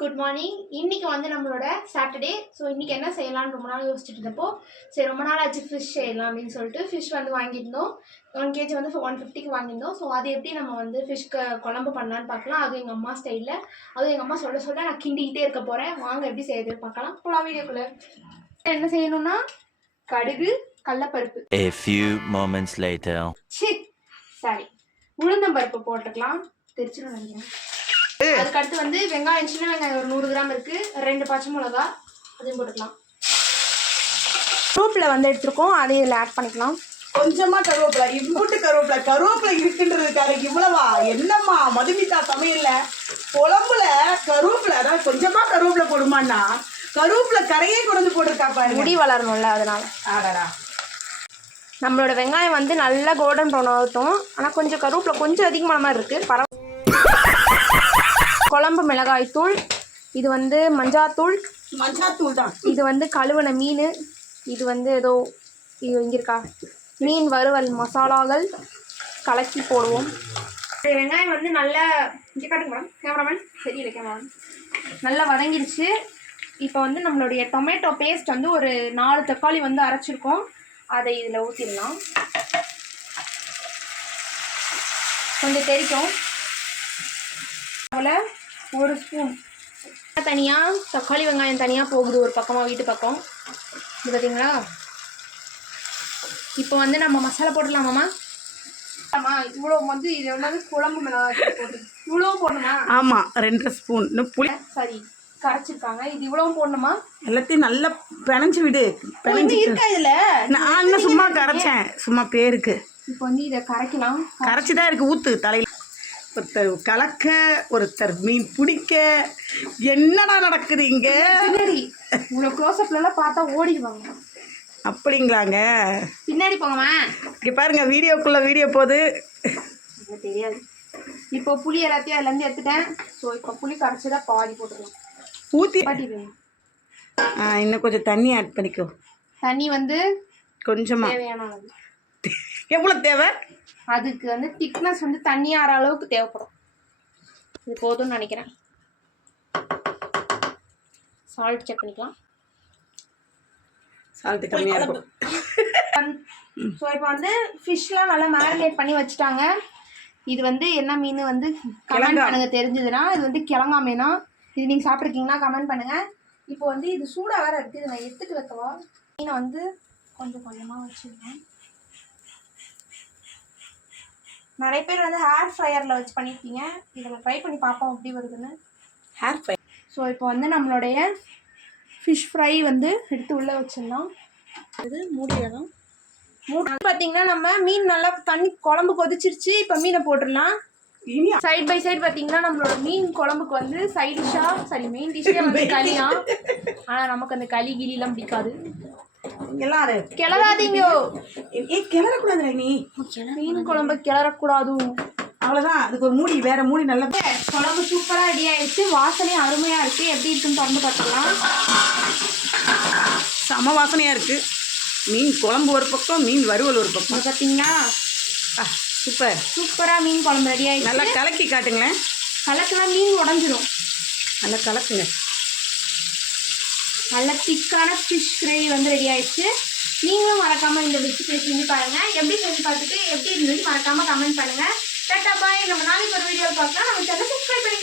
Good morning. இன்னைக்கு வந்து நம்மளோட சாட்டர்டே. ஸோ இன்னைக்கு என்ன செய்யலாம்னு ரொம்ப நாள் யோசிச்சுட்டு இருந்தப்போ சரி ரொம்ப நாள் ஆச்சு ஃபிஷ் செய்யலாம் அப்படின்னு சொல்லிட்டு ஃபிஷ் வந்து வாங்கியிருந்தோம். 1 kg வந்து 150க்கு வாங்கியிருந்தோம். ஸோ அது எப்படி நம்ம வந்து ஃபிஷ்க்கு குழம்பு பண்ணலான்னு பார்க்கலாம். அதுவும் எங்கள் அம்மா ஸ்டைலில். அதுவும் எங்கள் அம்மா சொல்ல நான் கிண்டிக்கிட்டே இருக்க போகிறேன். வாங்க எப்படி செய்யறது பார்க்கலாம். போலாம் வீடியோக்குள்ள. என்ன செய்யணும்னா கடுகு, கடலைப்பருப்பு. A few moments later. சரி, உளுந்தம்பருப்பு போட்டுக்கலாம். தெரிச்சுன்னு நினைக்கிறேன். அதுக்கடுத்து வந்து வெங்காயம், சின்ன வெங்காயம் ஒரு 100 கிராம் இருக்கு. 2 பச்சை மிளகா அதையும் போட்டுக்கலாம். கருவேப்பிலை வந்து எடுத்துருக்கோம், அதையும் இதில் ஆட் பண்ணிக்கலாம். கொஞ்சமா கருவேப்பிலை, இவ்வளவு கருவேப்பிலை இருக்குன்றதுக்காக இவ்வளவா? என்னம்மா மதுமிதா சமையல்ல குழம்புல கருவேப்பிலை, அதாவது கொஞ்சமா கருவேப்பிலை போடுமான்னா கருவேப்பிலை கரையே கொண்டு போட்டிருக்கா பாருங்க. முடி வளரணும்ல, அதனால. ஆடடா. நம்மளோட வெங்காயம் வந்து நல்லா கோல்டன் ப்ரௌன் ஆகட்டும். ஆனால் கொஞ்சம் கருவேப்பிலை கொஞ்சம் அதிகமான மாதிரி இருக்கு. குழம்பு மிளகாய் தூள், இது வந்து மஞ்சாத்தூள் தான், இது வந்து கழுவன மீன், இது வந்து ஏதோ இது இங்கே இருக்கா மீன் வறுவல் மசாலாக்கள் கலக்கி போடுவோம். வெங்காயம் வந்து நல்லா இங்கே காட்டுங்க மேடம், கேமராமேன் சரியில்லை, கேமராமேன் நல்லா வதங்கிடுச்சு. இப்போ வந்து நம்மளுடைய டொமேட்டோ பேஸ்ட் வந்து ஒரு 4 தக்காளி வந்து அரைச்சிருக்கோம், அதை இதில் ஊற்றிடலாம். கொஞ்சம் தெரிக்கும். அதில் 1 ஸ்பூன் தனியாக தக்காளி வெங்காயம் தனியாக போகுது ஒரு பக்கமாக, வீட்டு பக்கம். இது பார்த்தீங்களா? இப்போ வந்து நம்ம மசாலா போட்டுடலாமாம்மா? ஆமாம், இவ்வளோ வந்து இது வந்து குழம்பு மிளகாய் போட்டு இவ்வளோ போடணுமா? ஆமாம், 2 ஸ்பூன் புளி சரி கரைச்சிருக்காங்க. இது இவ்வளோ போடணுமா? எல்லாத்தையும் நல்லா பிணைஞ்சு விடு. பிணைஞ்சு இருக்கா இதில்? நான் இன்னும் சும்மா கரைச்சேன், சும்மா பேருக்கு. இப்போ வந்து இதை கரைக்கலாம். கரைச்சி தான் இருக்குது, ஊற்று தலையில். ஒருத்தர் கலக்க, ஒருத்தர் மீன் பிடிக்க, என்னடா நடக்குது இங்கே? பின்னாடி இவ்வளோ க்ளோஸ்அப்லாம் பார்த்தா ஓடிடுவாங்க. அப்படிங்களாங்க? பின்னாடி போங்கம்மா. இங்கே பாருங்க, வீடியோக்குள்ளே வீடியோ போகுது. தெரியாது. இப்போ புளி எல்லாத்தையும் அதுலேருந்து எடுத்துட்டேன். ஸோ இப்போ புளி கரைச்சி தான் பாதி போட்டுக்கலாம். ஊற்றி பாட்டிடுவேன். இன்னும் கொஞ்சம் தண்ணி ஆட் பண்ணிக்கோ. தண்ணி வந்து கொஞ்சமாக தேவையான அளவு. எவ்வளோ தேவை? அதுக்கு வந்து திக்னஸ் வந்து தண்ணி ஆற அளவுக்கு தேவைப்படும். இது போதும்னு நினைக்கிறேன். சால்ட் செக் பண்ணிக்கலாம். சால்ட்டு கம்மியாக இருக்கும். ஸோ இப்போ வந்து ஃபிஷ்லாம் நல்லா மேரினேட் பண்ணி வச்சுட்டாங்க. இது வந்து என்ன மீன் வந்து கமெண்ட் பண்ணுங்க தெரிஞ்சதுன்னா. இது வந்து கிழங்கா மீனா. இது நீங்கள் சாப்பிட்ருக்கீங்கன்னா கமெண்ட் பண்ணுங்கள். இப்போ வந்து இது சூடாக வேறு இருக்குது, இதை நான் எடுத்துட்டு வைக்கவா? மீனை வந்து கொஞ்சம் கொஞ்சமாக வச்சுருக்கேன். நிறைய பேர் வந்து ஹேர் ஃப்ரையரில் வச்சு பண்ணியிருக்கீங்க. இதில் ட்ரை பண்ணி பார்ப்போம் எப்படி வருதுன்னு. Hair fry. ஸோ இப்போ வந்து நம்மளுடைய ஃபிஷ் ஃப்ரை வந்து எடுத்து உள்ளே வச்சிடலாம். இது மூடிடலாம். மூடி பார்த்தீங்கன்னா நம்ம மீன் நல்லா தண்ணி குழம்பு கொதிச்சிருச்சு. இப்போ மீனை போட்டுடலாம். சைட் பை சைடு பார்த்தீங்கன்னா நம்மளோட மீன் குழம்புக்கு வந்து சைட் டிஷ்ஷாக மெயின் டிஷ்ஷே வந்து களியா. ஆனால் நமக்கு அந்த களி கிளிலாம் பிடிக்காது. கிளறாதீங்க, கிளறக்கூடாது. நீ மீன் குழம்பு கிளறக்கூடாது, அவ்வளோதான். அதுக்கு ஒரு மூடி, வேற மூடி. நல்ல குழம்பு சூப்பராக ரெடி ஆயிடுச்சு. வாசனையும் அருமையாக இருக்குது. எப்படி இருக்குன்னு திறந்து பார்த்துக்கலாம். செம வாசனையாக இருக்குது. மீன் குழம்பு ஒரு பக்கம், மீன் வறுவல் ஒரு பக்கம். பார்த்தீங்களா? சூப்பர். சூப்பராக மீன் குழம்பு ரெடி ஆயிடுச்சு. நல்லா கலக்கி காட்டுங்களேன். கலக்கலாம், மீன் உடஞ்சிடும். நல்லா கலக்குங்க. நல்ல திக்கான ஃபிஷ் கிரேவி வந்து ரெடி ஆயிடுச்சு. நீங்களும் மறக்காமல் இந்த ரெசிபியை செஞ்சு பாருங்கள். எப்படி செஞ்சு பார்த்துட்டு எப்படி இருந்தது மறக்காமல் கமெண்ட் பண்ணுங்கள். டாட்டா பாய். நம்ம நாளைக்கு ஒரு வீடியோ பார்க்கலாம். நம்ம சேனல் சப்ஸ்கிரைப் பண்ணி